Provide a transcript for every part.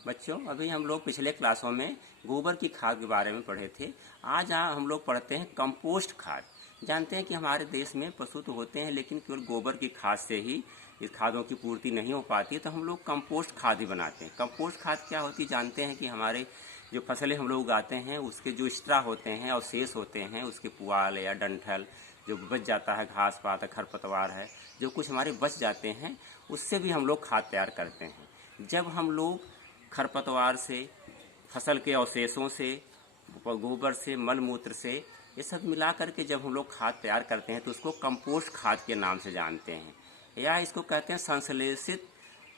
बच्चों, अभी हम लोग पिछले क्लासों में गोबर की खाद के बारे में पढ़े थे। आज हम लोग पढ़ते हैं कंपोस्ट खाद। जानते हैं कि हमारे देश में पशु तो होते हैं, लेकिन केवल गोबर की खाद से ही इस खादों की पूर्ति नहीं हो पाती, तो हम लोग कंपोस्ट खाद ही बनाते हैं। कंपोस्ट खाद क्या होती है? जानते हैं कि हमारे जो फसलें हम लोग उगाते हैं उसके जो स्ट्रा होते हैं और शेष होते हैं, उसके पुआल या डंठल जो बच जाता है, घास पात है, खरपतवार है, जो कुछ हमारे बच जाते हैं, उससे भी हम लोग खाद तैयार करते हैं। जब हम लोग खरपतवार से, फसल के अवशेषों से, गोबर से, मल मूत्र से, ये सब मिला करके जब हम लोग खाद तैयार करते हैं तो उसको कंपोस्ट खाद के नाम से जानते हैं, या इसको कहते हैं संश्लेषित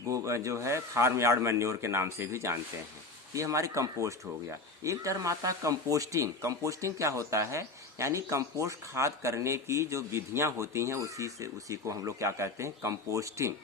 जो है फार्म यार्ड मैन्योर के नाम से भी जानते हैं। ये हमारी कंपोस्ट हो गया। एक टर्म आता है कंपोस्टिंग। कंपोस्टिंग क्या होता है? यानी कंपोस्ट खाद करने की जो विधियां होती हैं उसी को हम लोग क्या कहते हैं? कंपोस्टिंग।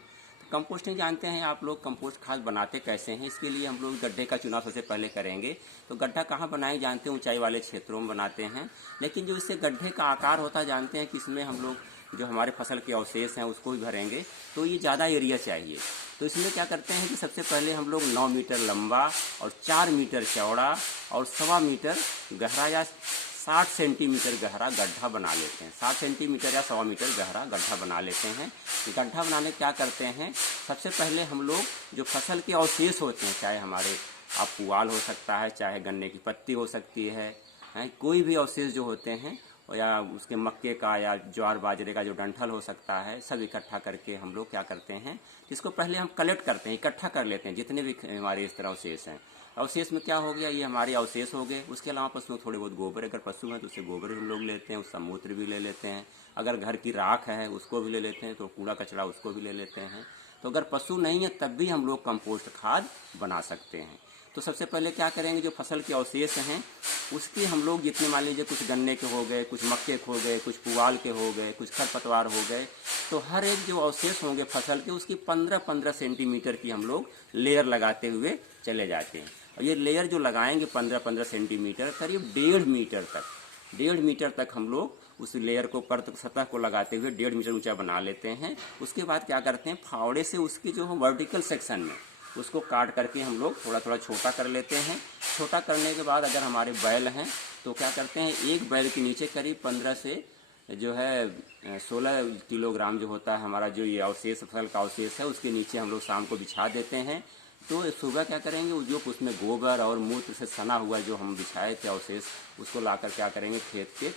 कंपोस्टिंग जानते हैं आप लोग कंपोस्ट खाद बनाते कैसे हैं? इसके लिए हम लोग गड्ढे का चुनाव सबसे पहले करेंगे। तो गड्ढा कहाँ बनाए जानते हैं? ऊंचाई वाले क्षेत्रों में बनाते हैं। लेकिन जो इससे गड्ढे का आकार होता है जानते हैं कि इसमें हम लोग जो हमारे फसल के अवशेष हैं उसको भी भरेंगे, तो ये ज़्यादा एरिया चाहिए। तो इसमें क्या करते हैं कि सबसे पहले हम लोग 9 मीटर लंबा और 4 मीटर चौड़ा और 1.25 मीटर गहरा या 60 सेंटीमीटर गहरा गड्ढा बना लेते हैं। 60 सेंटीमीटर या 1.25 मीटर गहरा गड्ढा बना लेते हैं। गड्ढा बनाने क्या करते हैं? सबसे पहले हम लोग जो फसल के अवशेष होते हैं, चाहे हमारे पुआल हो सकता है, चाहे गन्ने की पत्ती हो सकती है, कोई भी अवशेष जो होते हैं, या उसके मक्के का या ज्वार बाजरे का जो डंठल हो सकता है, सब इकट्ठा करके हम लोग क्या करते हैं, इसको पहले हम कलेक्ट करते हैं, इकट्ठा कर लेते हैं जितने भी हमारे इस तरह अवशेष हैं। अवशेष में क्या हो गया? ये हमारे अवशेष हो गए। उसके अलावा पशु थोड़े बहुत गोबर, अगर पशु हैं तो उससे गोबर हम लोग लेते हैं, उसका मूत्र भी ले लेते हैं। अगर घर की राख है उसको भी ले लेते हैं, तो कूड़ा कचरा उसको भी ले लेते हैं। तो अगर पशु नहीं है तब भी हम लोग कंपोस्ट खाद बना सकते हैं। तो सबसे पहले क्या करेंगे, जो फसल के अवशेष हैं उसके हम लोग जितने, मान लीजिए कुछ गन्ने के हो गए, कुछ मक्के के हो गए, कुछ पुआल के हो गए, कुछ खरपतवार हो गए, तो हर एक जो अवशेष होंगे फसल के उसकी 15-15 सेंटीमीटर की हम लोग लेयर लगाते हुए चले जाते हैं। और ये लेयर जो लगाएंगे 15-15 सेंटीमीटर, करीब 1.5 मीटर तक हम लोग उस लेयर को, परत सतह को लगाते हुए 1.5 मीटर ऊंचा बना लेते हैं। उसके बाद क्या करते हैं, फावड़े से उसकी जो वर्टिकल सेक्शन में उसको काट करके हम लोग थोड़ा थोड़ा छोटा कर लेते हैं। छोटा करने के बाद अगर हमारे बैल हैं तो क्या करते हैं, एक बैल के नीचे करीब 15 से जो है 16 किलोग्राम जो होता है हमारा, जो ये अवशेष फसल का अवशेष है, उसके नीचे हम लोग शाम को बिछा देते हैं। तो सुबह क्या करेंगे, जो उसमें गोबर और मूत्र से सना हुआ जो हम बिछाए थे अवशेष, उसको लाकर क्या करेंगे, खेत के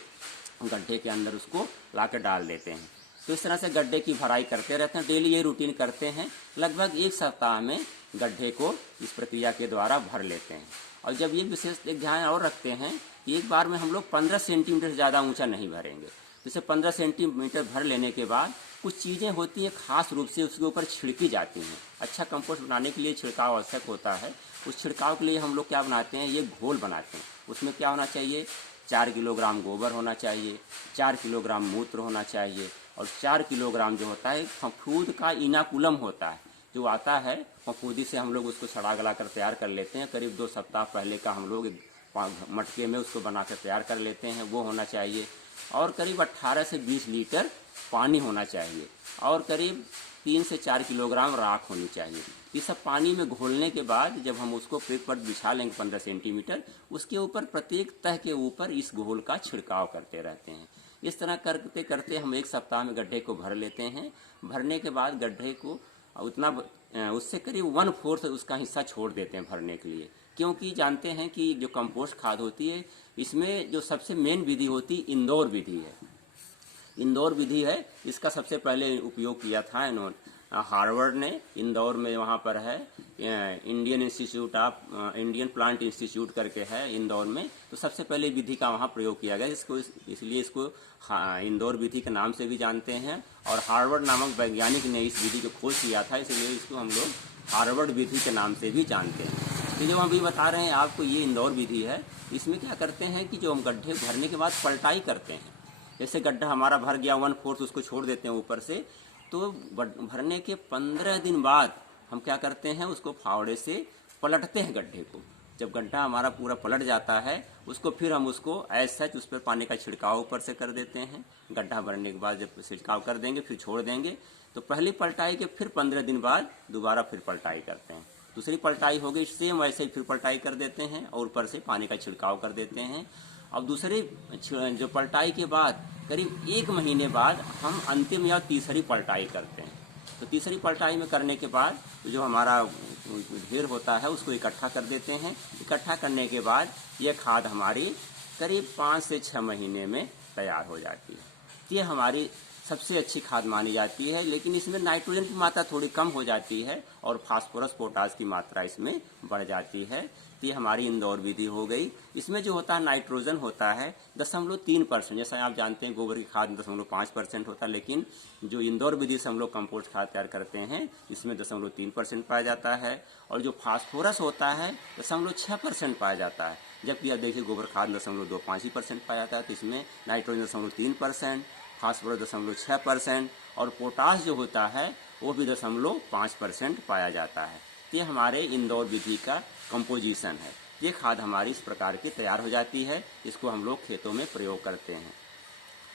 गड्ढे के अंदर उसको लाकर डाल देते हैं। तो इस तरह से गड्ढे की भराई करते रहते हैं। डेली ये रूटीन करते हैं। लगभग 1 सप्ताह में गड्ढे को इस प्रक्रिया के द्वारा भर लेते हैं। और जब ये विशेष एक ध्यान और रखते हैं कि एक बार में हम लोग 15 सेंटीमीटर से ज़्यादा ऊंचा नहीं भरेंगे। जैसे 15 सेंटीमीटर भर लेने के बाद कुछ चीज़ें होती हैं खास रूप से उसके ऊपर छिड़की जाती हैं। अच्छा कंपोस्ट बनाने के लिए छिड़काव आवश्यक होता है। उस छिड़काव के लिए हम लोग क्या बनाते हैं, ये घोल बनाते हैं। उसमें क्या होना चाहिए, 4 किलोग्राम गोबर होना चाहिए, 4 किलोग्राम मूत्र होना चाहिए, और 4 किलोग्राम जो होता है फफूंद का इनाकुलम होता है, जो आता है फफूंदी से हम लोग उसको सड़ा गला कर तैयार कर लेते हैं। करीब 2 सप्ताह पहले का हम लोग मटके में उसको बना कर तैयार कर लेते हैं, वो होना चाहिए। और करीब 18 से 20 लीटर पानी होना चाहिए, और करीब 3 से 4 किलोग्राम राख होनी चाहिए। ये सब पानी में घोलने के बाद जब हम उसको पेट पर बिछा लेंगे 15 सेंटीमीटर, उसके ऊपर प्रत्येक तह के ऊपर इस घोल का छिड़काव करते रहते हैं। इस तरह करते करते हम 1 सप्ताह में गड्ढे को भर लेते हैं। भरने के बाद गड्ढे को उतना, उससे करीब 1/4 उसका हिस्सा छोड़ देते हैं भरने के लिए, क्योंकि जानते हैं कि जो कंपोस्ट खाद होती है इसमें जो सबसे मेन विधि होती है इंदौर विधि है। इंदौर विधि है, इसका सबसे पहले उपयोग किया था इन्होंने हार्वर्ड ने, इंदौर में वहाँ पर है इंडियन प्लांट इंस्टीट्यूट करके है इंदौर में। तो सबसे पहले विधि का वहाँ प्रयोग किया गया, इसलिए इसको इंदौर विधि के नाम से भी जानते हैं। और हार्वर्ड नामक वैज्ञानिक ने इस विधि को खोज किया था, इसलिए इसको हम लोग हार्वर्ड विधि के नाम से भी जानते हैं। तो जो हम अभी बता रहे हैं आपको, ये इंदौर विधि है। इसमें क्या करते हैं कि जो हम गड्ढे भरने के बाद पलटाई करते हैं। जैसे गड्ढा हमारा भर गया 1/4 उसको छोड़ देते हैं ऊपर से, तो भरने के 15 दिन बाद हम क्या करते हैं, उसको फावड़े से पलटते हैं गड्ढे को। जब गड्ढा हमारा पूरा पलट जाता है उसको फिर हम उसको एज सच उस पर पानी का छिड़काव ऊपर से कर देते हैं। गड्ढा भरने के बाद जब छिड़काव कर देंगे फिर छोड़ देंगे, तो पहली पलटाई के फिर 15 दिन बाद दोबारा फिर पलटाई करते हैं। दूसरी पलटाई हो गई, सेम वैसे ही फिर पलटाई कर देते हैं और ऊपर से पानी का छिड़काव कर देते हैं। अब दूसरी जो पलटाई के बाद करीब 1 महीने बाद हम अंतिम या तीसरी पलटाई करते हैं। तो तीसरी पलटाई में करने के बाद जो हमारा ढेर होता है उसको इकट्ठा कर देते हैं। इकट्ठा करने के बाद ये खाद हमारी करीब 5 से 6 महीने में तैयार हो जाती है। ये हमारी सबसे अच्छी खाद मानी जाती है, लेकिन इसमें नाइट्रोजन की मात्रा थोड़ी कम हो जाती है और फास्फोरस पोटास की मात्रा इसमें बढ़ जाती है। तो ये हमारी इंदौर विधि हो गई। इसमें जो होता है नाइट्रोजन होता है 0.3%। जैसा आप जानते हैं गोबर की खाद में 0.5% होता है, लेकिन जो इंदौर विधि से हम लोग कंपोस्ट खाद तैयार करते हैं इसमें 0.3% पाया जाता है। और जो फास्फोरस होता है 0.6% पाया जाता है, जबकि अब देखिए गोबर खाद में 0.25% पाया जाता है। तो इसमें नाइट्रोजन 0.3%, फास्फोरस 0.6% और पोटास जो होता है वो भी 0.5% पाया जाता है। ये हमारे इंदौर विधि का कंपोजिशन है। ये खाद हमारी इस प्रकार की तैयार हो जाती है। इसको हम लोग खेतों में प्रयोग करते हैं।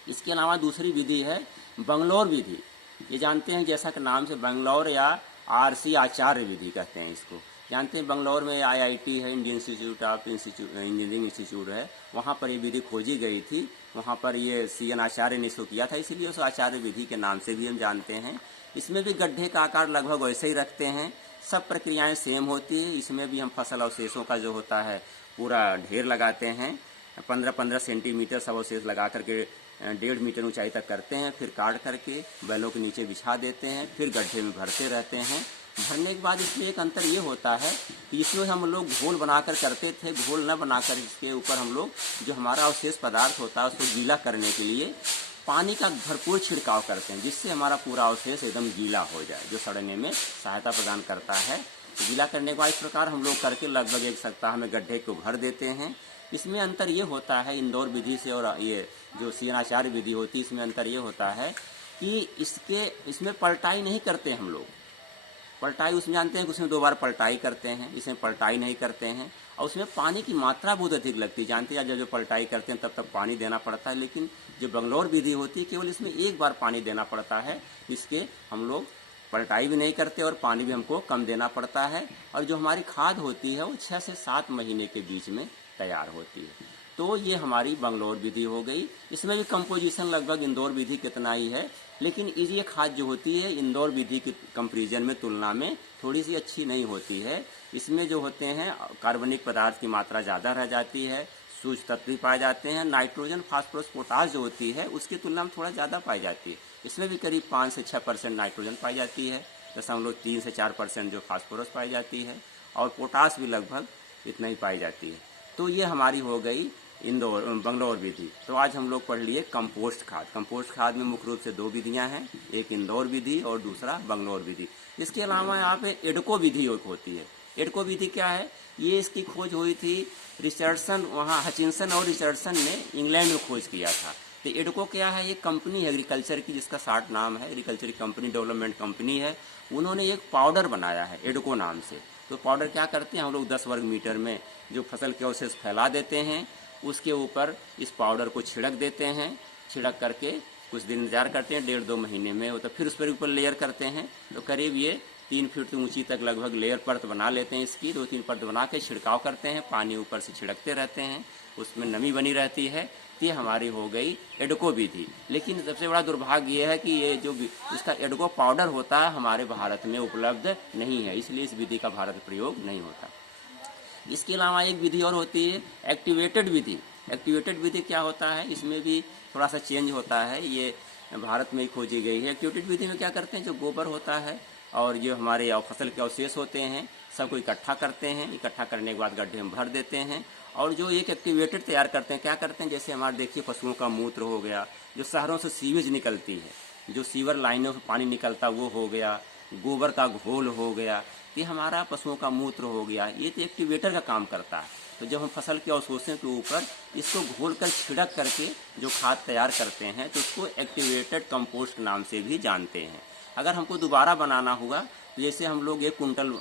इसके अलावा दूसरी विधि है बंगलौर विधि। ये जानते हैं जैसा कि नाम से बंगलौर या RC आचार्य विधि कहते हैं इसको। जानते हैं बंगलौर में IIT है, Indian institute of engineering institute है, वहाँ पर ये विधि खोजी गई थी। वहाँ पर ये CN आचार्य ने इसको किया था, इसीलिए उस आचार्य विधि के नाम से भी हम जानते हैं। इसमें भी गड्ढे का आकार लगभग वैसे ही रखते हैं, सब प्रक्रियाएं सेम होती है। इसमें भी हम फसल अवशेषों का जो होता है पूरा ढेर लगाते हैं, 15-15 सेंटीमीटर सब अवशेष लगा करके 1.5 मीटर ऊंचाई तक करते हैं। फिर काट करके बैलों के नीचे बिछा देते हैं, फिर गड्ढे में भरते रहते हैं। भरने के बाद इसमें एक अंतर ये होता है कि इसमें हम लोग घोल बनाकर करते थे। घोल न बनाकर इसके ऊपर हम लोग जो हमारा अवशेष पदार्थ होता है उसको गीला करने के लिए पानी का भरपूर छिड़काव करते हैं, जिससे हमारा पूरा अवशेष एकदम गीला हो जाए, जो सड़ने में सहायता प्रदान करता है। तो गीला करने के बाद इस प्रकार हम लोग करके लगभग 1 सप्ताह में गड्ढे को भर देते हैं। इसमें अंतर ये होता है इंदौर विधि से और ये जो CN आचार्य विधि होती है, इसमें अंतर ये होता है कि इसमें पलटाई नहीं करते हम लोग। पलटाई उसमें जानते हैं कि उसमें 2 बार पलटाई करते हैं, इसमें पलटाई नहीं करते हैं। और उसमें पानी की मात्रा बहुत अधिक लगती है। जानते हैं जब पलटाई करते हैं तब तक पानी देना पड़ता है, लेकिन जो बंगलौर विधि होती है केवल इसमें 1 बार पानी देना पड़ता है। इसके हम लोग पलटाई भी नहीं करते और पानी भी हमको कम देना पड़ता है। और जो हमारी खाद होती है वो 6 से 7 महीने के बीच में तैयार होती है। तो ये हमारी बंगलौर विधि हो गई। इसमें भी कंपोजिशन लगभग इंदौर विधि कितना ही है, लेकिन ये खाद जो होती है इंदौर विधि की कंपैरिजन में तुलना में थोड़ी सी अच्छी नहीं होती है। इसमें जो होते हैं कार्बनिक पदार्थ की मात्रा ज़्यादा रह जाती है, सूक्ष्म तत्व भी पाए जाते हैं। नाइट्रोजन, फास्फोरस, पोटास जो होती है उसकी तुलना में थोड़ा ज़्यादा पाई जाती है। इसमें भी करीब 5 से 6% नाइट्रोजन पाई जाती है, 3 से 4% जो फास्फोरस पाई जाती है, और पोटास भी लगभग इतना ही पाई जाती है। तो ये हमारी हो गई बंगलौर विधि। तो आज हम लोग पढ़ लिए कंपोस्ट खाद। कंपोस्ट खाद में मुख्य रूप से 2 विधियां हैं, एक इंदौर विधि और दूसरा बंगलौर विधि। इसके अलावा यहाँ पे एडको विधि होती है। एडको विधि क्या है? ये इसकी खोज हुई थी रिचर्डसन, वहाँ हचिंसन और रिचर्डसन ने इंग्लैंड में खोज किया था। तो एडको क्या है? ये कंपनी है एग्रीकल्चर की, जिसका शार्ट नाम है एग्रीकल्चर कंपनी डेवलपमेंट कंपनी है। उन्होंने एक पाउडर बनाया है एडको नाम से। तो पाउडर क्या करते हैं, हम लोग 10 वर्ग मीटर में जो फसल के अवशेष फैला देते हैं, उसके ऊपर इस पाउडर को छिड़क देते हैं। छिड़क करके कुछ दिन इंतजार करते हैं, 1.5-2 महीने में हो तो फिर उस पर ऊपर लेयर करते हैं। तो करीब ये 3 फीट ऊंची तक लगभग लेयर परत बना लेते हैं। इसकी 2-3 परत बना के छिड़काव करते हैं, पानी ऊपर से छिड़कते रहते हैं, उसमें नमी बनी रहती है। ये हमारी हो गई एडको विधि। लेकिन सबसे बड़ा दुर्भाग्य ये है कि ये जो इसका एडको पाउडर होता है हमारे भारत में उपलब्ध नहीं है, इसलिए इस विधि का भारत प्रयोग नहीं होता। इसके अलावा एक विधि और होती है एक्टिवेटेड विधि। एक्टिवेटेड विधि क्या होता है? इसमें भी थोड़ा सा चेंज होता है, ये भारत में ही खोजी गई है। एक्टिवेटेड विधि में क्या करते हैं, जो गोबर होता है और जो हमारे फसल के अवशेष होते हैं सबको इकट्ठा करते हैं। इकट्ठा करने के बाद गड्ढे में भर देते हैं और जो एक एक्टिवेटेड तैयार करते हैं, क्या करते हैं, जैसे हमारे देखिए पशुओं का मूत्र हो गया, जो शहरों से सीवेज निकलती है, जो सीवर लाइनों से पानी निकलता वो हो गया, गोबर का घोल हो गया, ये हमारा पशुओं का मूत्र हो गया, ये तो एक्टिवेटर का काम करता है। तो जब हम फसल के अवशोषण के ऊपर इसको घोल कर छिड़क करके जो खाद तैयार करते हैं तो उसको एक्टिवेटेड कंपोस्ट नाम से भी जानते हैं। अगर हमको दोबारा बनाना होगा, जैसे हम लोग 1 कुंटल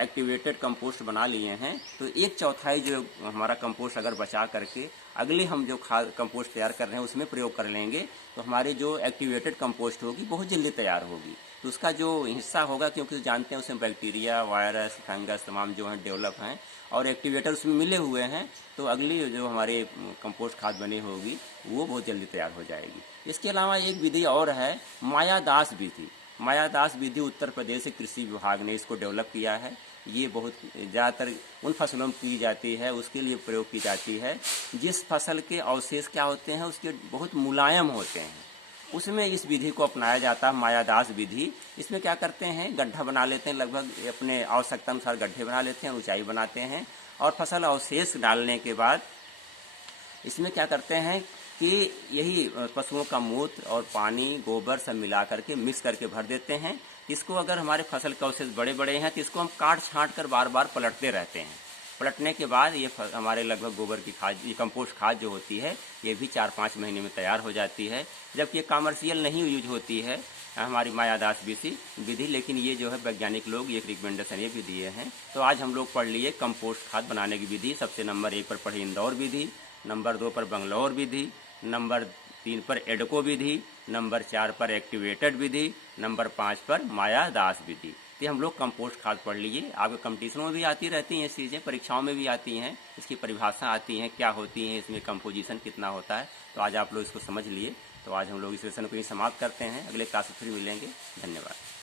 एक्टिवेटेड कंपोस्ट बना लिए हैं, तो 1/4 जो हमारा कंपोस्ट अगर बचा करके अगले हम जो खाद कंपोस्ट तैयार कर रहे हैं उसमें प्रयोग कर लेंगे, तो हमारी जो एक्टिवेटेड कंपोस्ट होगी बहुत जल्दी तैयार होगी। तो उसका जो हिस्सा होगा, क्योंकि जानते हैं उसमें बैक्टीरिया, वायरस, फंगस तमाम जो हैं डेवलप हैं और एक्टिवेटर उसमें मिले हुए हैं, तो अगली जो हमारे कंपोस्ट खाद बनी होगी वो बहुत जल्दी तैयार हो जाएगी। इसके अलावा एक विधि और है, मायादास विधि। मायादास विधि उत्तर प्रदेश कृषि विभाग ने इसको डेवलप किया है। ये बहुत ज़्यादातर उन फसलों में की जाती है, उसके लिए प्रयोग की जाती है जिस फसल के अवशेष क्या होते हैं, उसके बहुत मुलायम होते हैं, उसमें इस विधि को अपनाया जाता है, मायादास विधि। इसमें क्या करते हैं, गड्ढा बना लेते हैं, लगभग अपने आवश्यकता अनुसार गड्ढे बना लेते हैं, ऊंचाई बनाते हैं और फसल अवशेष डालने के बाद इसमें क्या करते हैं कि यही पशुओं का मूत्र और पानी, गोबर सब मिला करके मिक्स करके भर देते हैं। इसको अगर हमारे फसल के अवशेष बड़े बड़े हैं तो इसको हम काट छांट कर बार बार पलटते रहते हैं। पलटने के बाद ये हमारे लगभग गोबर की खाद, ये कंपोस्ट खाद जो होती है, ये भी 4-5 महीने में तैयार हो जाती है। जबकि ये कमर्शियल नहीं यूज होती है हमारी मायादास विधि, लेकिन ये जो है वैज्ञानिक लोग ये रिकमेंडेशन ये भी दिए हैं। तो आज हम लोग पढ़ लिए कंपोस्ट खाद बनाने की विधि। सबसे नंबर 1 पर पढ़ी इंदौर विधि, नंबर 2 पर बंगलौर विधि, नंबर 3 पर एडको विधि, नंबर 4 पर एक्टिवेटेड विधि, नंबर 5 पर मायादास विधि। तो हम लोग कंपोस्ट खाद पढ़ लीजिए। आपके कंपटीशनों में भी आती रहती हैं चीज़ें, परीक्षाओं में भी आती हैं, इसकी परिभाषा आती हैं, क्या होती हैं, इसमें कंपोजिशन कितना होता है। तो आज आप लोग इसको समझ लिए। तो आज हम लोग इस सेशन को ही समाप्त करते हैं। अगले क्लास में फिर मिलेंगे। धन्यवाद।